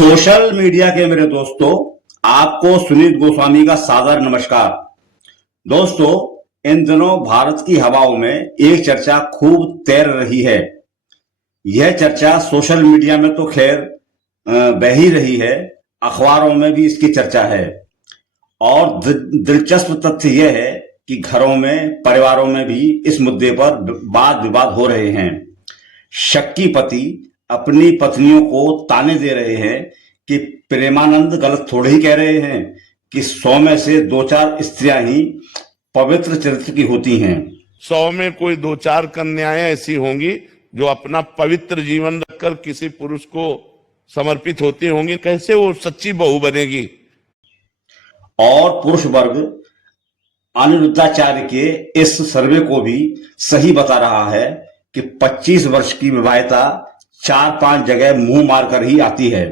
Social media के मेरे दोस्तों, आपको सुनीत गोस्वामी का सादर नमस्कार। दोस्तों, इन दिनों भारत की हवाओं में एक चर्चा खूब तैर रही है। यह चर्चा सोशल मीडिया में तो खैर बह ही रही है, अखबारों में भी इसकी चर्चा है। और दिलचस्प तथ्य यह है कि घरों में, परिवारों में भी इस मुद्दे पर वाद विवाद हो रहे हैं। शक्की पति अपनी पत्नियों को ताने दे रहे हैं कि प्रेमानंद गलत थोड़े ही कह रहे हैं कि 100 में से 2-4 स्त्रियां ही पवित्र चरित्र की होती हैं। 100 में कोई 2-4 कन्याएं ऐसी होंगी जो अपना पवित्र जीवन रखकर किसी पुरुष को समर्पित होती होंगी। कैसे वो सच्ची बहू बनेगी? और पुरुष वर्ग अनिरुद्धाचार्य के इस सर्वे को भी सही बता रहा है कि 25 वर्ष की विवाहिता 4-5 जगह मुंह मारकर ही आती है।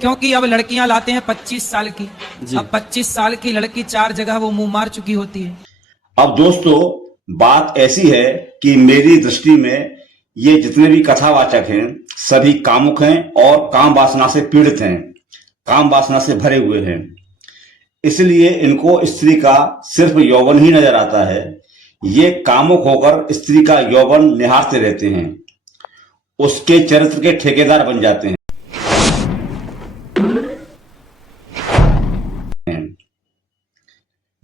क्योंकि अब लड़कियां लाते हैं 25 साल की। अब 25 साल की लड़की 4 जगह वो मुंह मार चुकी होती है। अब दोस्तों, बात ऐसी है कि मेरी दृष्टि में ये जितने भी कथावाचक हैं सभी कामुक हैं और काम वासना से पीड़ित हैं, काम वासना से भरे हुए हैं। इसलिए इनको स्त्री का सिर्फ यौवन ही नजर आता है। ये कामुक होकर स्त्री का यौवन निहारते रहते हैं, उसके चरित्र के ठेकेदार बन जाते हैं।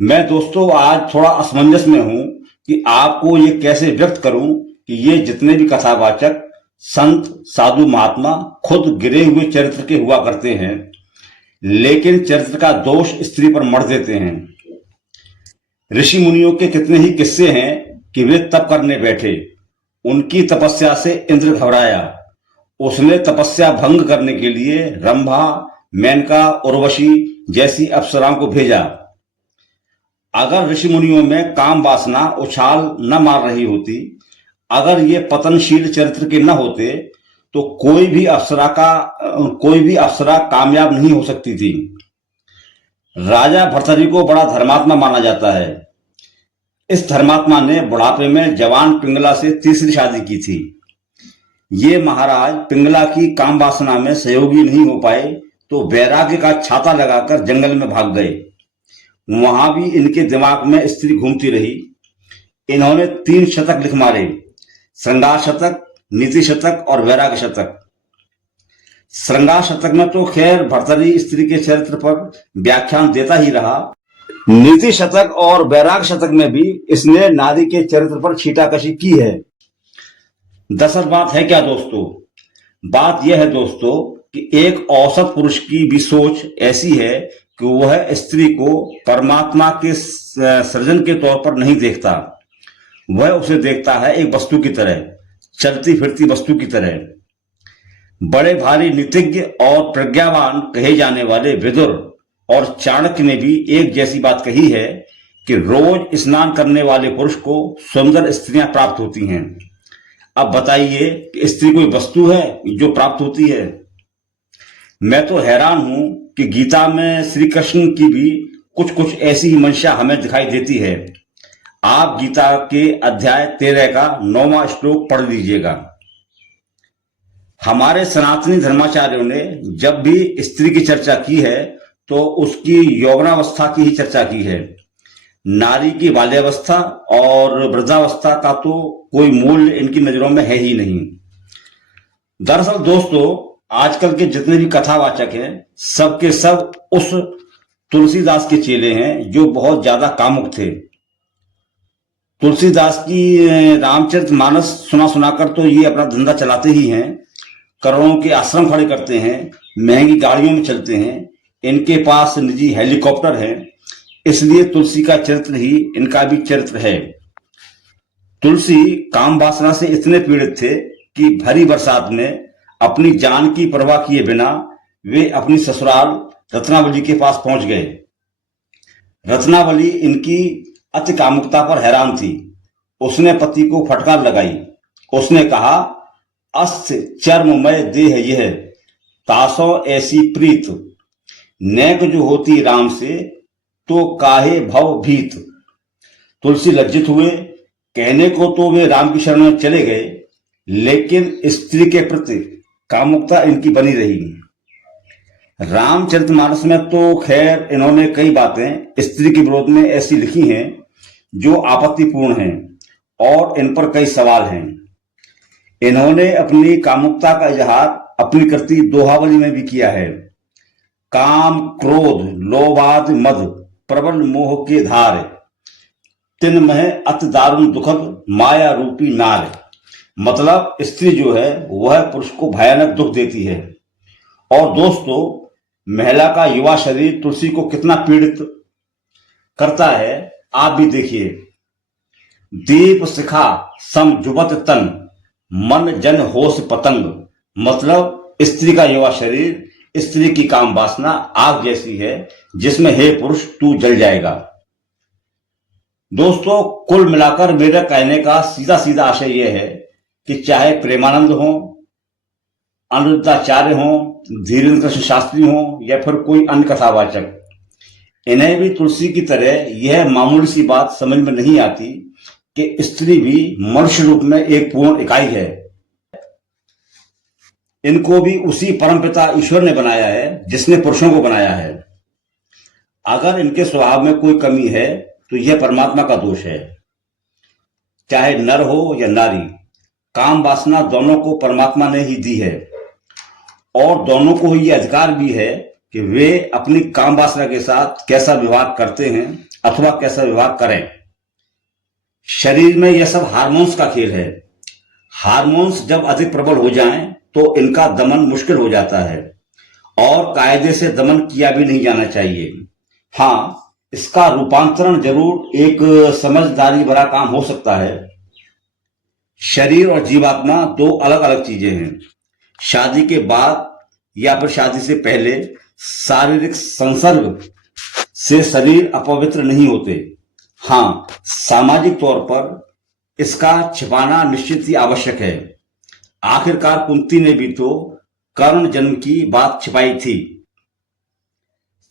मैं दोस्तों आज थोड़ा असमंजस में हूं कि आपको ये कैसे व्यक्त करूं कि ये जितने भी कथावाचक संत, साधु, महात्मा खुद गिरे हुए चरित्र के हुआ करते हैं, लेकिन चरित्र का दोष स्त्री पर मढ़ देते हैं। ऋषि मुनियों के कितने ही किस्से हैं कि वे तप करने बैठे, उनकी तपस्या से इंद्र घबराया, उसने तपस्या भंग करने के लिए रंभा, मेनका, उर्वशी जैसी अप्सराओं को भेजा। अगर ऋषि मुनियों में काम वासना उछाल न मार रही होती, अगर ये पतनशील चरित्र के न होते, तो कोई भी अप्सरा कामयाब नहीं हो सकती थी। राजा भर्तृहरि को बड़ा धर्मात्मा माना जाता है। इस धर्मात्मा ने बुढ़ापे में जवान पिंगला से तीसरी शादी की थी। ये महाराज पिंगला की काम वासना में सहयोगी नहीं हो पाए तो वैराग्य का छाता लगाकर जंगल में भाग गए। वहां भी इनके दिमाग में स्त्री घूमती रही। इन्होंने 3 शतक लिख मारे, श्रृंगार शतक, नीति शतक और वैराग्य शतक। श्रृंगार शतक में तो खैर भर्तृहरि स्त्री के चरित्र पर व्याख्यान देता ही रहा। नीति शतक और वैराग्य शतक में भी इसने नारी के चरित्र पर छींटाकशी की है। दरअसल बात है क्या दोस्तों? बात यह है दोस्तों कि एक औसत पुरुष की भी सोच ऐसी है कि वह स्त्री को परमात्मा के सृजन के तौर पर नहीं देखता। वह उसे देखता है एक वस्तु की तरह, चलती फिरती वस्तु की तरह। बड़े भारी नीतिज्ञ और प्रज्ञावान कहे जाने वाले विदुर और चाणक्य ने भी एक जैसी बात कही है कि रोज स्नान करने वाले पुरुष को सुंदर स्त्रियां प्राप्त होती हैं। अब बताइए कि स्त्री कोई वस्तु है जो प्राप्त होती है? मैं तो हैरान हूं कि गीता में श्री कृष्ण की भी कुछ ऐसी ही मंशा हमें दिखाई देती है। आप गीता के अध्याय 13 का 9वां श्लोक पढ़ लीजिएगा। हमारे सनातनी धर्माचार्यों ने जब भी स्त्री की चर्चा की है तो उसकी यौवनावस्था की ही चर्चा की है। नारी की बाल्यावस्था और वृद्धावस्था का तो कोई मूल्य इनकी नजरों में है ही नहीं। दरअसल दोस्तों, आजकल के जितने भी कथावाचक हैं सबके सब उस तुलसीदास के चेले हैं जो बहुत ज्यादा कामुक थे। तुलसीदास की रामचरितमानस सुनाकर तो ये अपना धंधा चलाते ही हैं, करोड़ों के आश्रम खड़े करते हैं, महंगी गाड़ियों में चलते हैं, इनके पास निजी हेलीकॉप्टर है। इसलिए तुलसी का चरित्र ही इनका भी चरित्र है। तुलसी काम वासना से इतने पीड़ित थे कि भरी बरसात में अपनी जान की परवाह किए बिना वे अपनी ससुराल रत्नावली के पास पहुंच गए। रत्नावली इनकी अति कामुकता पर हैरान थी। उसने पति को फटकार लगाई। उसने कहा, अस्त चर्ममय देह यह, तासो ऐसी प्रीत, नेक जो होती राम से, तो काहे भव भीत। तुलसी लज्जित हुए। कहने को तो वे राम की शरण में चले गए, लेकिन स्त्री के प्रति कामुकता इनकी बनी रही। रामचरितमानस में तो खैर इन्होंने कई बातें स्त्री के विरोध में ऐसी लिखी हैं जो आपत्तिपूर्ण हैं और इन पर कई सवाल हैं। इन्होंने अपनी कामुकता का इजहार अपनी कृति दोहावली में भी किया है। काम क्रोध लोभाद मद प्रबल मोह के धार, तिन मह अति दारुण दुखद माया रूपी नार। मतलब स्त्री जो है वह पुरुष को भयानक दुख देती है। और दोस्तों, महिला का युवा शरीर तुलसी को कितना पीड़ित करता है आप भी देखिए। दीप शिखा सम जुबत तन, मन जन होश पतंग। मतलब स्त्री का युवा शरीर स्त्री की काम वासना आग जैसी है जिसमें हे पुरुष तू जल जाएगा। दोस्तों, कुल मिलाकर मेरा कहने का सीधा सीधा आशय यह है कि चाहे प्रेमानंद हो, अनिरुद्धाचार्य हो, धीरेन्द्र कृष्ण शास्त्री हो या फिर कोई अन्य कथावाचक, इन्हें भी तुलसी की तरह यह मामूली सी बात समझ में नहीं आती कि स्त्री भी मनुष्य रूप में एक पूर्ण इकाई है। इनको भी उसी परमपिता ईश्वर ने बनाया है जिसने पुरुषों को बनाया है। अगर इनके स्वभाव में कोई कमी है तो यह परमात्मा का दोष है। चाहे नर हो या नारी, काम वासना दोनों को परमात्मा ने ही दी है और दोनों को ही यह अधिकार भी है कि वे अपनी काम वासना के साथ कैसा व्यवहार करते हैं अथवा कैसा व्यवहार करें। शरीर में यह सब हार्मोन्स का खेल है। हार्मोन्स जब अधिक प्रबल हो जाएं तो इनका दमन मुश्किल हो जाता है और कायदे से दमन किया भी नहीं जाना चाहिए। हाँ, इसका रूपांतरण जरूर एक समझदारी भरा काम हो सकता है। शरीर और जीवात्मा दो अलग अलग चीजें हैं। शादी के बाद या फिर शादी से पहले शारीरिक संसर्ग से शरीर अपवित्र नहीं होते। हाँ, सामाजिक तौर पर इसका छिपाना निश्चित ही आवश्यक है। आखिरकार कुंती ने भी तो कर्ण जन्म की बात छिपाई थी।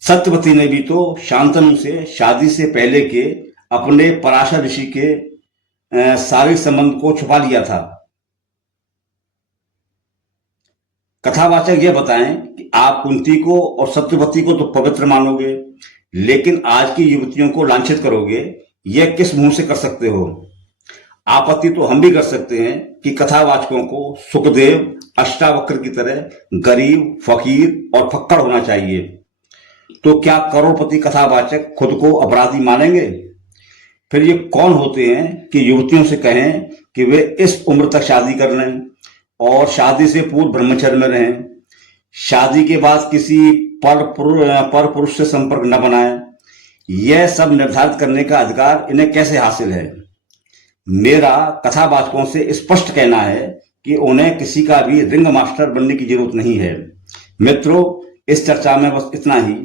सत्यवती ने भी तो शांतनु से शादी से पहले के अपने पराशर ऋषि के शारीरिक संबंध को छुपा लिया था। कथावाचक यह बताएं कि आप कुंती को और सत्यवती को तो पवित्र मानोगे, लेकिन आज की युवतियों को लांछित करोगे, यह किस मुंह से कर सकते हो? आपत्ति तो हम भी कर सकते हैं कि कथावाचकों को सुखदेव अष्टावक्र की तरह गरीब, फकीर और फक्कड़ होना चाहिए। तो क्या करोड़पति कथावाचक खुद को अपराधी मानेंगे? फिर ये कौन होते हैं कि युवतियों से कहें कि वे इस उम्र तक शादी कर लें और शादी से पूर्व ब्रह्मचर्य में रहें, शादी के बाद किसी पर पुरुष से संपर्क न बनाएं? यह सब निर्धारित करने का अधिकार इन्हें कैसे हासिल है? मेरा कथावाचकों से स्पष्ट कहना है कि उन्हें किसी का भी रिंग मास्टर बनने की जरूरत नहीं है। मित्रों, इस चर्चा में बस इतना ही।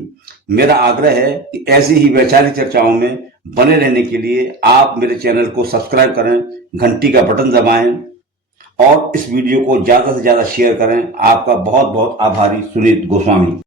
मेरा आग्रह है कि ऐसी ही वैचारिक चर्चाओं में बने रहने के लिए आप मेरे चैनल को सब्सक्राइब करें, घंटी का बटन दबाएं और इस वीडियो को ज्यादा से ज्यादा शेयर करें। आपका बहुत बहुत आभारी, सुनीत गोस्वामी।